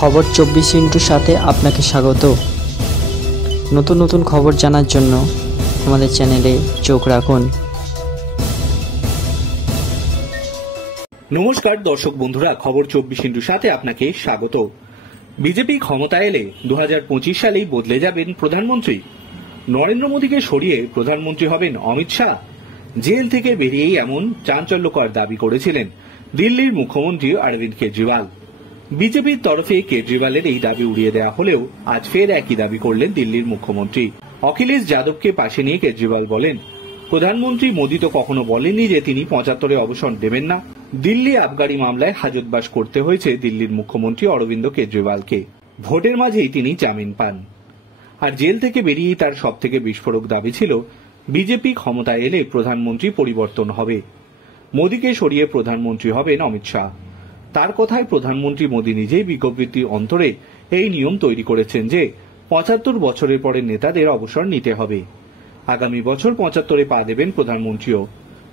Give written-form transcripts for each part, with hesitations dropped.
খবর 24 সাথে আপনাকে স্বাগত। নতুন নতুন খবর জানার জন্য আমাদের চ্যানেলে চোখ রাখুন। নমস্কার দর্শক বন্ধুরা, খবর 24 সাথে আপনাকে স্বাগত। বিজেপি ক্ষমতায় এলে 2025 সালেই বদলে যাবেন প্রধানমন্ত্রী। নরেন্দ্র মোদীকে সরিয়ে প্রধানমন্ত্রী হবেন অমিত শাহ। জেল থেকে বেরিয়েই এমন চাঞ্চল্যকর দাবি করেছিলেন দিল্লির মুখ্যমন্ত্রী অরবিন্দ কেজরিওয়াল। বিজেপির তরফে কেজরিওয়ালের এই দাবি উড়িয়ে দেওয়া হলেও আজ ফের একই দাবি করলেন দিল্লির মুখ্যমন্ত্রী। অখিলেশ যাদবকে পাশে নিয়ে কেজরিওয়াল বলেন, প্রধানমন্ত্রী মোদী তো কখনো বলেননি যে তিনি 75-এ অবসর দেবেন না। দিল্লি আবগারি মামলায় হাজতবাস করতে হয়েছে দিল্লির মুখ্যমন্ত্রী অরবিন্দ কেজরিওয়ালকে। ভোটের মাঝেই তিনি জামিন পান। আর জেল থেকে বেরিয়েই তার সব থেকে বিস্ফোরক দাবি ছিল বিজেপি ক্ষমতায় এলে প্রধানমন্ত্রী পরিবর্তন হবে। মোদীকে সরিয়ে প্রধানমন্ত্রী হবেন অমিত শাহ। তার কথায় প্রধানমন্ত্রী মোদী নিজেই বিজ্ঞপ্তির অন্তরে এই নিয়ম তৈরি করেছেন যে 75 বছরের পরে নেতাদের অবসর নিতে হবে। আগামী বছর 75-এ পা দেবেন প্রধানমন্ত্রীও।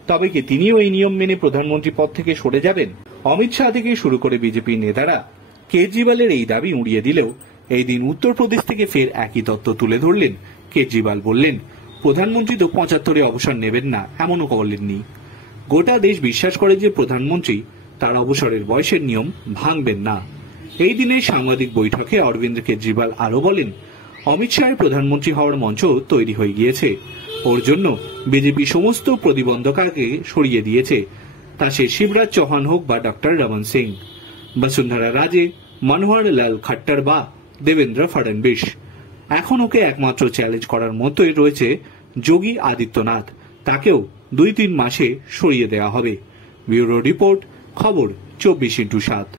তবে কি তিনিও এই নিয়ম মেনে প্রধানমন্ত্রী পদ থেকে সরে যাবেন? অমিত শাহ থেকে শুরু করে বিজেপির নেতারা কেজরিওয়ালের এই দাবি উড়িয়ে দিলেও এই দিন উত্তরপ্রদেশ থেকে ফের একই তত্ত্ব তুলে ধরলেন কেজরিওয়াল। বললেন, প্রধানমন্ত্রী তো 75-এ অবসর নেবেন না, এমনও বলেননি। গোটা দেশ বিশ্বাস করে যে প্রধানমন্ত্রী তার অবসরের বয়সের নিয়ম ভাঙবেন না। এই দিনের সাংবাদিক বৈঠকে অরবিন্দ কেজরিওয়াল আরো বলেন, অমিত শাহের প্রধানমন্ত্রী হওয়ার মঞ্চ তৈরি হয়ে গিয়েছে। ওর জন্য বিজেপি সমস্ত প্রতিবন্ধকতাকে সরিয়ে দিয়েছে। তা সে শিবরাজ চৌহান হোক বা ডক্টর রমন সিং, বসুন্ধরা রাজে, মনোহর লাল খট্টর বা দেবেন্দ্র ফডনবিস। এখন ওকে একমাত্র চ্যালেঞ্জ করার মতোই রয়েছে যোগী আদিত্যনাথ। তাকেও 2-3 মাসে সরিয়ে দেওয়া হবে। ব্যুরো রিপোর্ট, খবর 24/7।